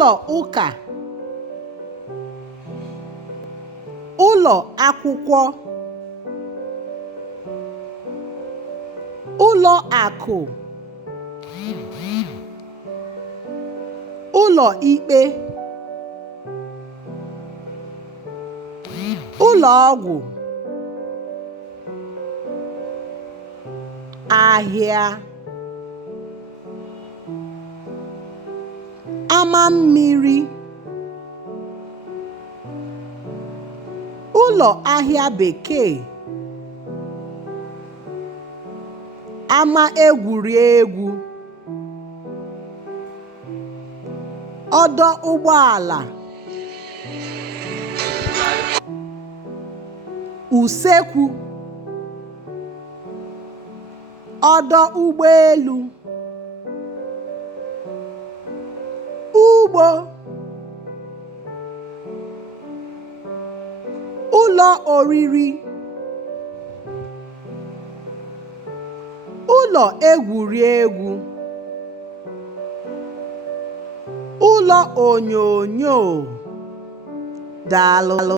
ụlọ ụka, ụlọ akwụkwọ, ụlọ akụ, ụlọ ikpe, ụlọ ọgwụ, ahịa, ama mmiri, ụlọ ahịa bekee, ama egwuregwu, ọdọ ụgbọala, usekwu, ọdọ ụgbọelu, ugbo, ụlọ oriri, ụlọ egwuregwu, ụlọ onyonyo. Daalụ.